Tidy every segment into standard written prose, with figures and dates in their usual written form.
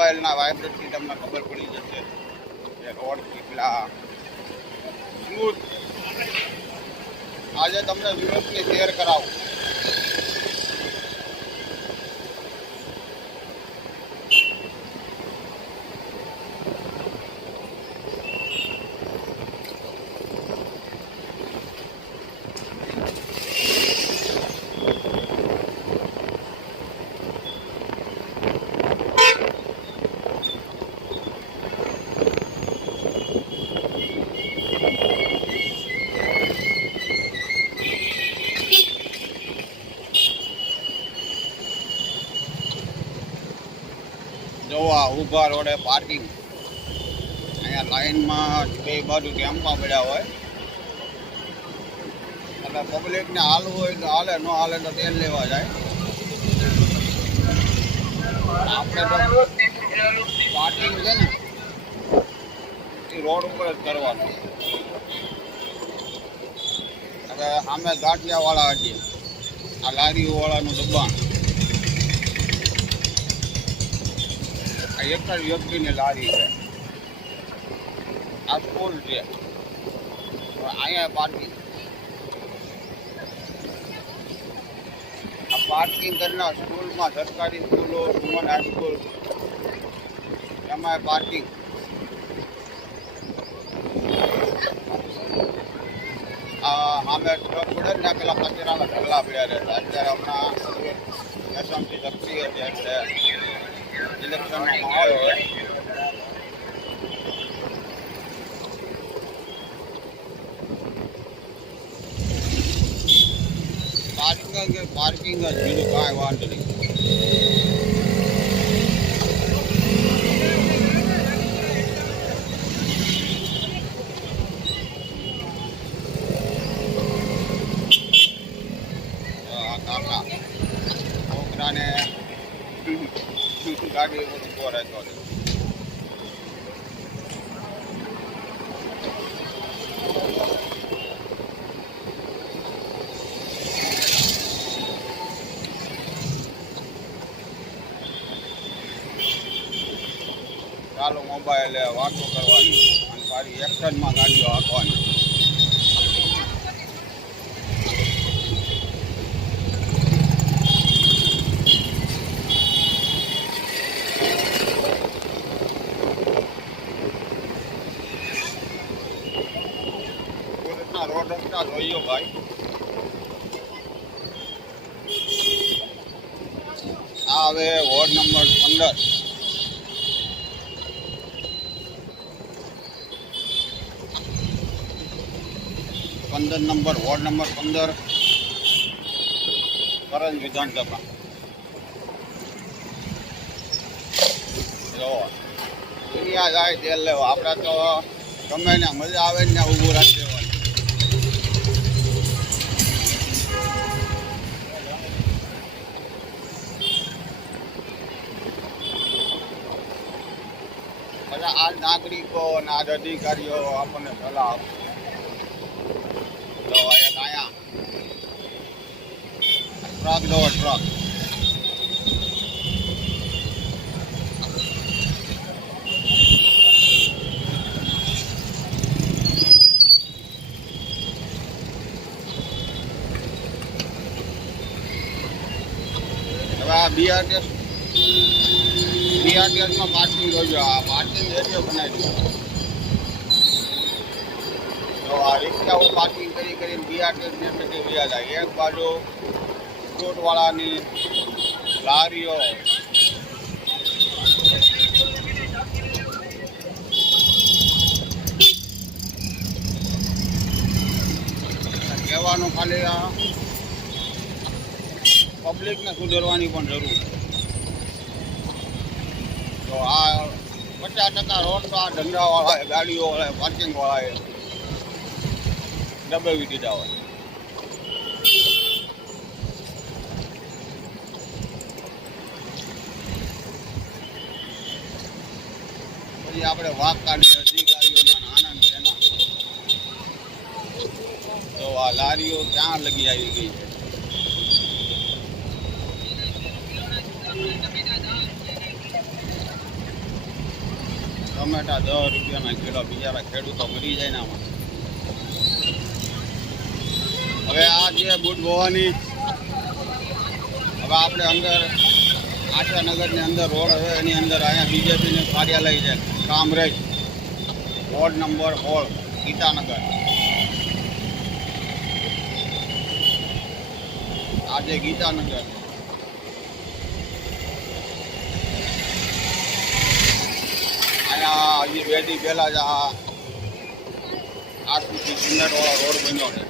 મોબાઈલના વાઇબ્રેટથી તમને ખબર પડી જશે કે રોડ કેટલા સ્મૂથ. આજે તમને વિડીયોની શેર કરાવું. જોવા ઊભા રોડે પાર્કિંગ. અહીંયા લાઈનમાં બે બાજુ ટેમ્પા પડ્યા હોય એટલે પબ્લિકને હાલવું હોય તો હાલે, ન હાલે તો તેલ લેવા જાય. આપણે તો પાર્કિંગ છે ને એ રોડ ઉપર જ કરવાનું. હવે સામે ગાંઠિયાવાળા હતી, આ લારીઓવાળાનું દબાણ. એક જ વ્યક્તિની લારી છે, આ સ્કૂલ છે, અહીંયા પાર્કિંગ. આ પાર્કિંગ કરનાર સ્કૂલમાં, સરકારી સ્કૂલો, વુમન હાઈસ્કૂલ, એમાં પાર્કિંગ. સામે ટ્રક પડે ને પેલા કચરાના ઢગલા પડ્યા રહેતા. અત્યારે હમણાં એસએમસી શક્તિ હતી એટલે ઇલેક્શનનો માહોલ હોય. પાર્કિંગ જ બીજું કાંઈ વાંધો નહીં. કાકા છોકરાને ગાડી ઉભો રહેતો હતો. ચાલો મોબાઈલે વાતો કરવાની અને સારી એક્શનમાં ગાડીઓ હાંકવાની. રોડ રસ્તા જોઈયો ભાઈ. આ હવે વોર્ડ નંબર 15. વોર્ડ નંબર 15 કરંજ વિધાનસભા. જો દુનિયા જાય તેલ લેવા, આપણે તો ગમે ને મજા આવે ને ઊભું રાખી દેવાનું. બધા આ નાગરિકો અને આ અધિકારીઓ આપણને સલાહ આપે. તો અહીંયા ટ્રક દો, ટ્રક. હવે આ બીઆરટીએસમાં પાર્કિંગ જોજો. આ પાર્કિંગ એરિયો બનાવી દીધો. તો આ રિક્ષાઓ પાર્કિંગ કરીને બીઆરટીએસને પેટી વ્યા જાય. એક બાજુ ફ્રૂટવાળાની લારીઓ, કહેવાનું ખાલી આ પબ્લિકને સુધરવાની પણ જરૂર. તો આ 50% રોડ તો આ ધંધાવાળાએ, ગાડીઓવાળાએ, પાર્કિંગવાળાએ દબાવી દીધા હોય. પછી આપણે વાઘ કાઢીએ અધિકારીઓના આનંદ તેના. તો આ લારીઓ ક્યાં લગી આવી ગઈ છે. ટમેટા 10 રૂપિયાના કિલો, બિચારા ખેડૂતો મરી જાય ને આમાં. હવે આ જે બુટ ભવાની, હવે આપણે અંદર આશાનગરની અંદર રોડ હવે એની અંદર અહીંયા બીજેપીનું કાર્યાલય છે, કામરેજ, વોર્ડ નંબર 16, ગીતાનગર. આજે ગીતાનગર અહીંયા હજી 2 દી પહેલા જ આ સુધી સિમેન્ટવાળો રોડ બન્યો છે.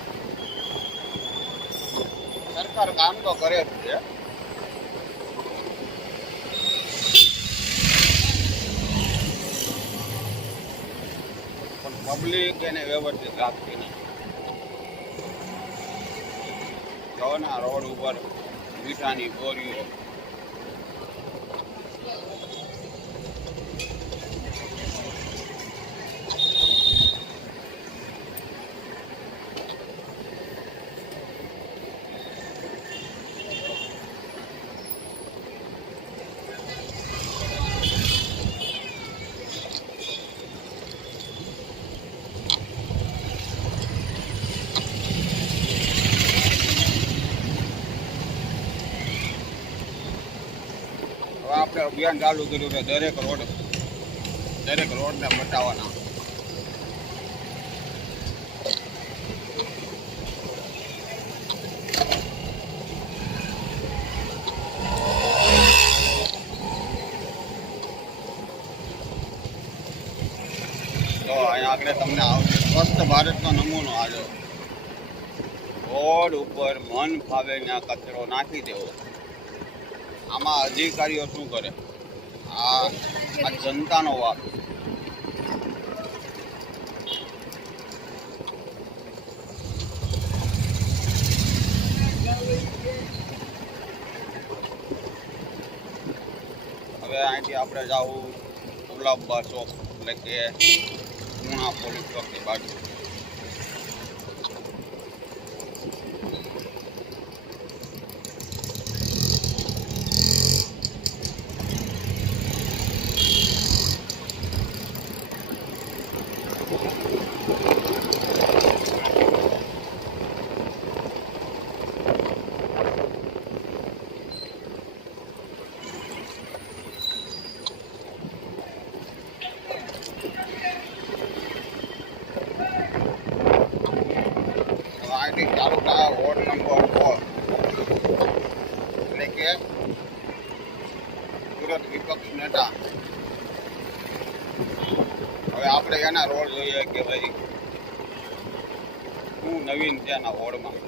સરકાર કામ તો કરે જ છે, પણ પબ્લિક એને વ્યવસ્થિત રાખતી નથી. જવાના રોડ ઉપર મીઠાની બોરીઓ, આપણે અભિયાન ચાલુ કર્યું છે દરેક રોડને બચાવવાના. તો અહીંયા આગળ તમને સ્વસ્થ ભારતનો નમૂનો આવ્યો. રોડ ઉપર મન ફાવે ત્યાં કચરો નાખી દેવો. આમાં અધિકારીઓ શું કરે? આ જનતાનો વાક. હવે અહીંથી આપણે જવું ગુલાબા ચોક, એટલે કે પૂણા પોલીસ ચોકની બાજુ. ચાલુ થાય વોર્ડ નંબર 4, એટલે કે સુરત વિપક્ષ નેતા. હવે આપણે એના રોડ જોઈએ કે ભાઈ શું નવીન છે એના વોર્ડમાં.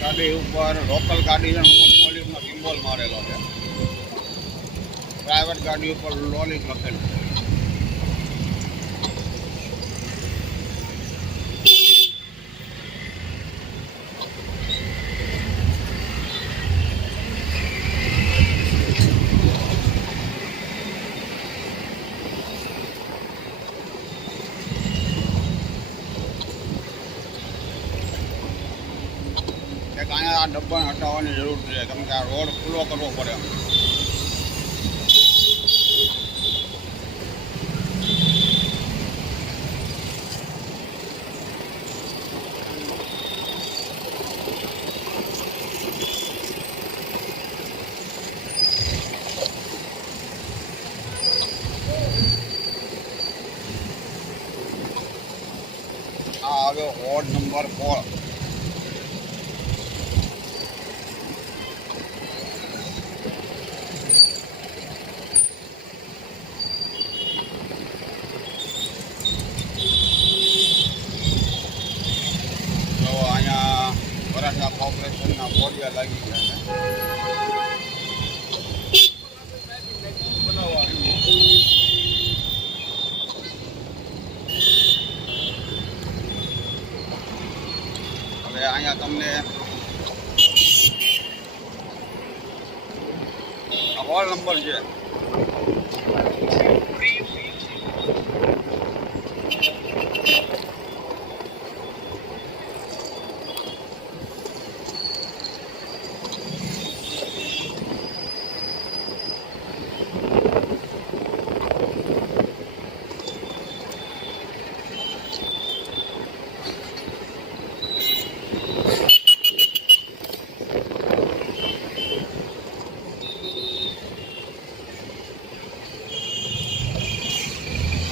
ગાડી ઉપર લોકલ ગાડી છે, ઉપર પોલીસનો સિમ્બોલ મારેલો છે. પ્રાઇવેટ ગાડી ઉપર લોલી લખેલું છે. અહીંયા આ ડબ્બાને હટાવવાની જરૂર છે, કેમ કે આ રોડ ખુલ્લો કરવો પડે. આ આવ્યો વોર્ડ નંબર 4. કોર્પોરેશનના બોરિયા લાગી ગયા છે. તમને હોલ નંબર છે.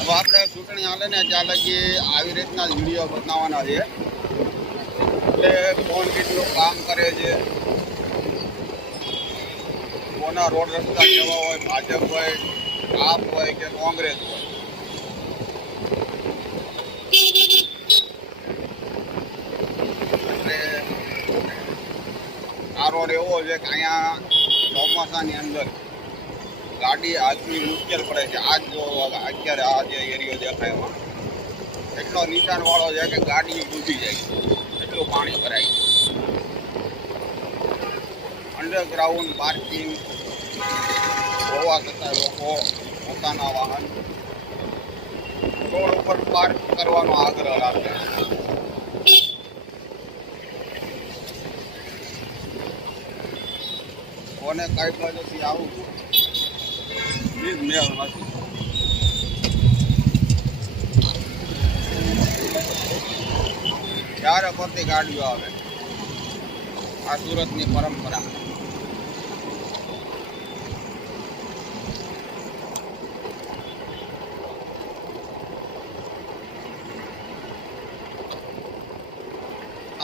હવે આપણે ચૂંટણી હાલે ને ત્યાં લગી આવી રીતના જ વિડીયો બનાવવાના છે. એટલે કોણ કેટલું કામ કરે છે, કોના રોડ રસ્તા કેવા હોય, ભાજપ હોય, આપ હોય કે કોંગ્રેસ હોય. એટલે આ રોડ એવો છે કે અહીંયા ચોમાસાની અંદર ગાડી હાથની મુશ્કેલ પડે છે. આજ જો અત્યારે આ જે એરિયો દેખાય એમાં એટલો નીચાણવાળો છે કે ગાડી ડૂબી જાય, એટલું પાણી ભરાય. અંડરગ્રાઉન્ડ પાર્કિંગ હોવા છતાં લોકો પોતાના વાહન રોડ ઉપર પાર્ક કરવાનો આગ્રહ રાખે. કોને કઈ બાજુથી આવું પ્લીઝ મેળ નથી. ત્યારે પરથી ગાડીઓ આવે. આ સુરતની પરંપરા.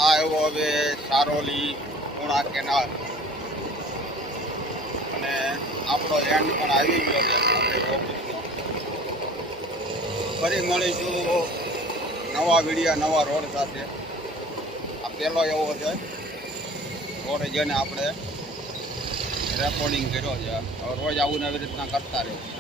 આ એવો હવે સારોલી પૂણા કેનાલ અને આપણો એન્ડ પણ આવી ગયો છે. ફરી મળીશું નવા વિડીયો નવા રોડ સાથે. આ પહેલો એવો છે રોડ જેને આપણે રેકોર્ડિંગ કર્યો છે. હવે રોજ આવું આવી રીતના કરતા રહ્યો.